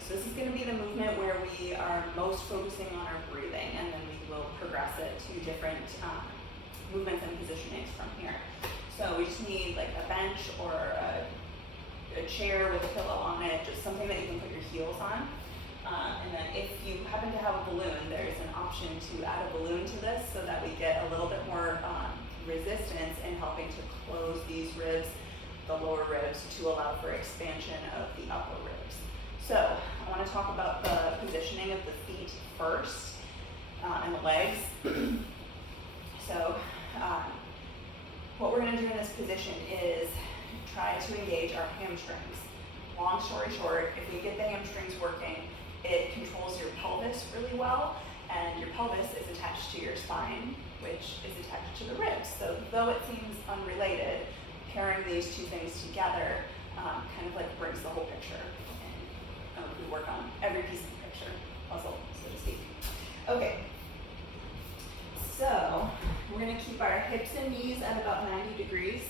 So this is going to be the movement where we are most focusing on our breathing, and then we will progress it to different movements and positionings from here. So we just need like a bench or a chair with a pillow on it, just something that you can put your heels on. And then if you happen to have a balloon, there's an option to add a balloon to this so that we get a little bit more resistance in helping to close these ribs, the lower ribs, to allow for expansion of the upper ribs. So I want to talk about the positioning of the feet first and the legs. So what we're going to do in this position is try to engage our hamstrings. Long story short, if we get the hamstrings working, it controls your pelvis really well, and your pelvis is attached to your spine, which is attached to the ribs. So though it seems unrelated, pairing these two things together kind of like brings the whole picture. And we work on every piece of the picture, puzzle, so to speak. Okay, so we're going to keep our hips and knees at about 90 degrees.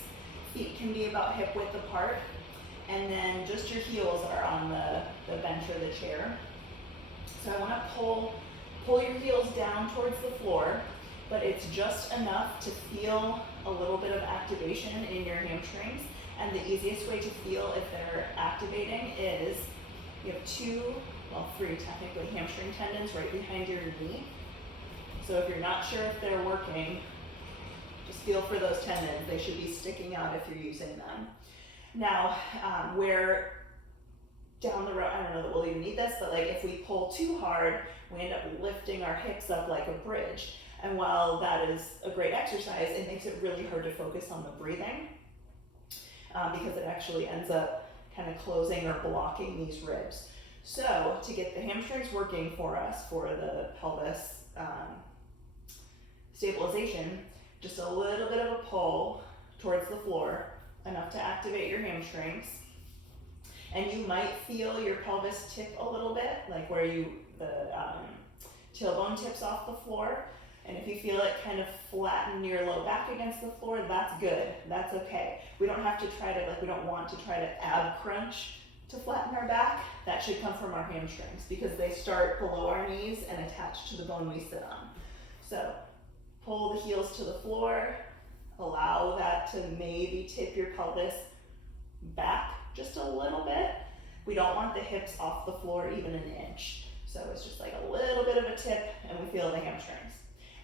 Feet can be about hip width apart. And then just your heels are on the bench or the chair. So I want to pull your heels down towards the floor, but it's just enough to feel a little bit of activation in your hamstrings. And the easiest way to feel if they're activating is you have three technically hamstring tendons right behind your knee. So if you're not sure if they're working, just feel for those tendons. They should be sticking out if you're using them. Now, where down the road, I don't know that we'll even need this, but like if we pull too hard, we end up lifting our hips up like a bridge. And while that is a great exercise, it makes it really hard to focus on the breathing because it actually ends up kind of closing or blocking these ribs. So to get the hamstrings working for us, for the pelvis stabilization, just a little bit of a pull towards the floor, enough to activate your hamstrings. And you might feel your pelvis tip a little bit, like where the tailbone tips off the floor. And if you feel it kind of flatten your low back against the floor, that's good, that's okay. We don't have to we don't want to try to ab crunch to flatten our back. That should come from our hamstrings because they start below our knees and attach to the bone we sit on. So pull the heels to the floor, allow that to maybe tip your pelvis back just a little bit. We don't want the hips off the floor even an inch. So it's just like a little bit of a tip and we feel the hamstrings.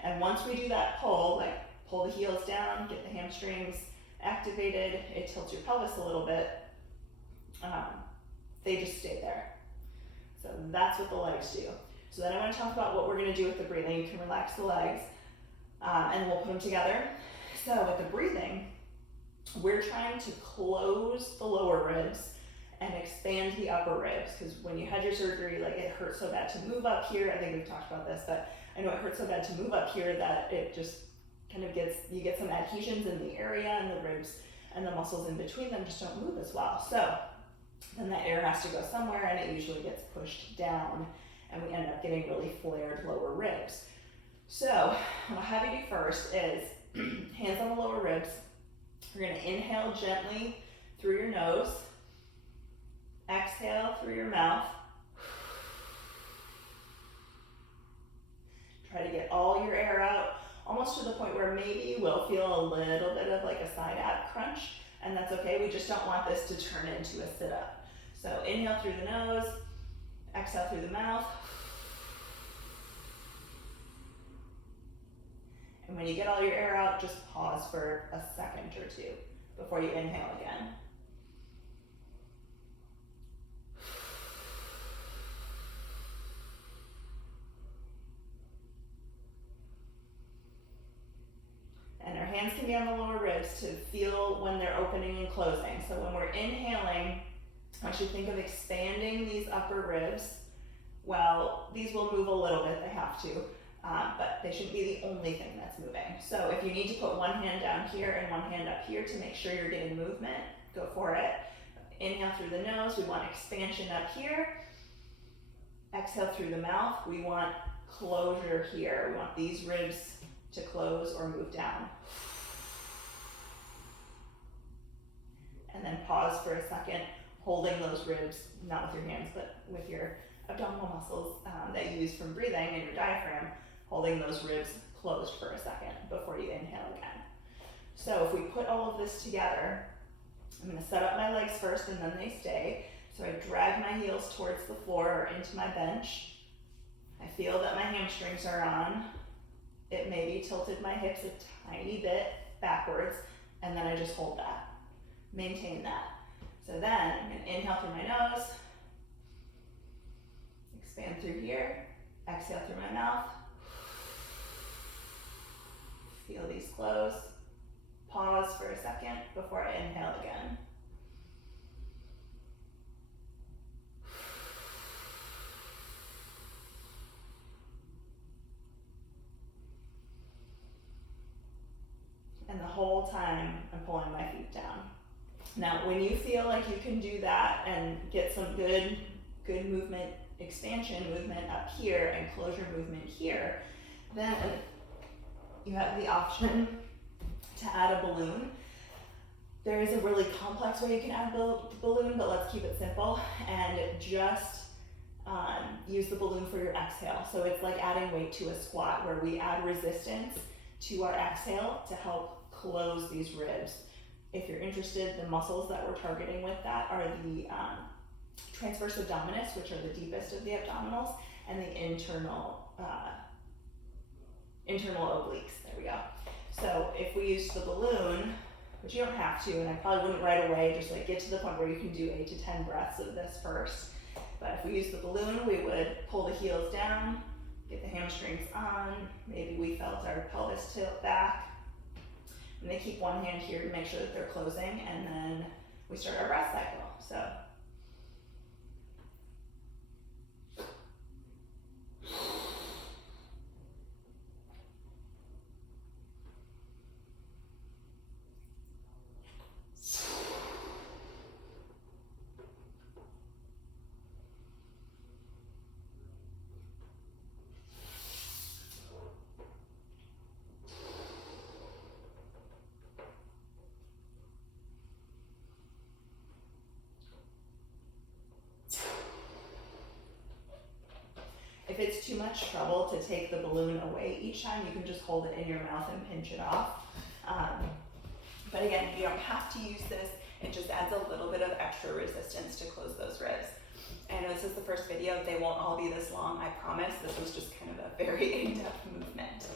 And once we do that pull, like pull the heels down, get the hamstrings activated, it tilts your pelvis a little bit, they just stay there. So that's what the legs do. So then I want to talk about what we're going to do with the breathing. You can relax the legs and we'll put them together. So with the breathing, we're trying to close the lower ribs and expand the upper ribs, because when you had your surgery, like it hurt so bad to move up here. I think we've talked about this, but I know it hurts so bad to move up here that it just kind of you get some adhesions in the area, and the ribs and the muscles in between them just don't move as well. So then that air has to go somewhere, and it usually gets pushed down, and we end up getting really flared lower ribs. So what I'll have you do first is hands on the lower ribs. We're going to inhale gently through your nose, exhale through your mouth. Try to get all your air out, almost to the point where maybe you will feel a little bit of like a side ab crunch, and that's okay. We just don't want this to turn into a sit-up. So inhale through the nose, exhale through the mouth. And when you get all your air out, just pause for a second or two before you inhale again. And our hands can be on the lower ribs to feel when they're opening and closing. So when we're inhaling, I should think of expanding these upper ribs. Well, these will move a little bit, they have to. But they shouldn't be the only thing that's moving. So if you need to put one hand down here and one hand up here to make sure you're getting movement, go for it. Inhale through the nose, we want expansion up here. Exhale through the mouth, we want closure here. We want these ribs to close or move down. And then pause for a second holding those ribs, not with your hands, but with your abdominal muscles that you use from breathing and your diaphragm, holding those ribs closed for a second before you inhale again. So if we put all of this together, I'm gonna set up my legs first and then they stay. So I drag my heels towards the floor or into my bench. I feel that my hamstrings are on. It maybe tilted my hips a tiny bit backwards, and then I just hold that. Maintain that. So then I'm gonna inhale through my nose, expand through here, exhale through my mouth. Feel these close. Pause for a second before I inhale again. And the whole time I'm pulling my feet down. Now, when you feel like you can do that and get some good movement, expansion movement up here and closure movement here, then you have the option to add a balloon. There is a really complex way you can add the balloon, but let's keep it simple and just use the balloon for your exhale. So it's like adding weight to a squat where we add resistance to our exhale to help close these ribs. If you're interested, the muscles that we're targeting with that are the transverse abdominis, which are the deepest of the abdominals, and the internal obliques. There we go. So if we use the balloon, which you don't have to, and I probably wouldn't right away, just like get to the point where you can do 8 to 10 breaths of this first. But if we use the balloon, we would pull the heels down, get the hamstrings on, maybe we felt our pelvis tilt back. And they keep one hand here to make sure that they're closing, and then we start our breath cycle. So. If it's too much trouble to take the balloon away each time, you can just hold it in your mouth and pinch it off. But again, you don't have to use this. It just adds a little bit of extra resistance to close those ribs. I know this is the first video. They won't all be this long, I promise. This was just kind of a very in-depth movement.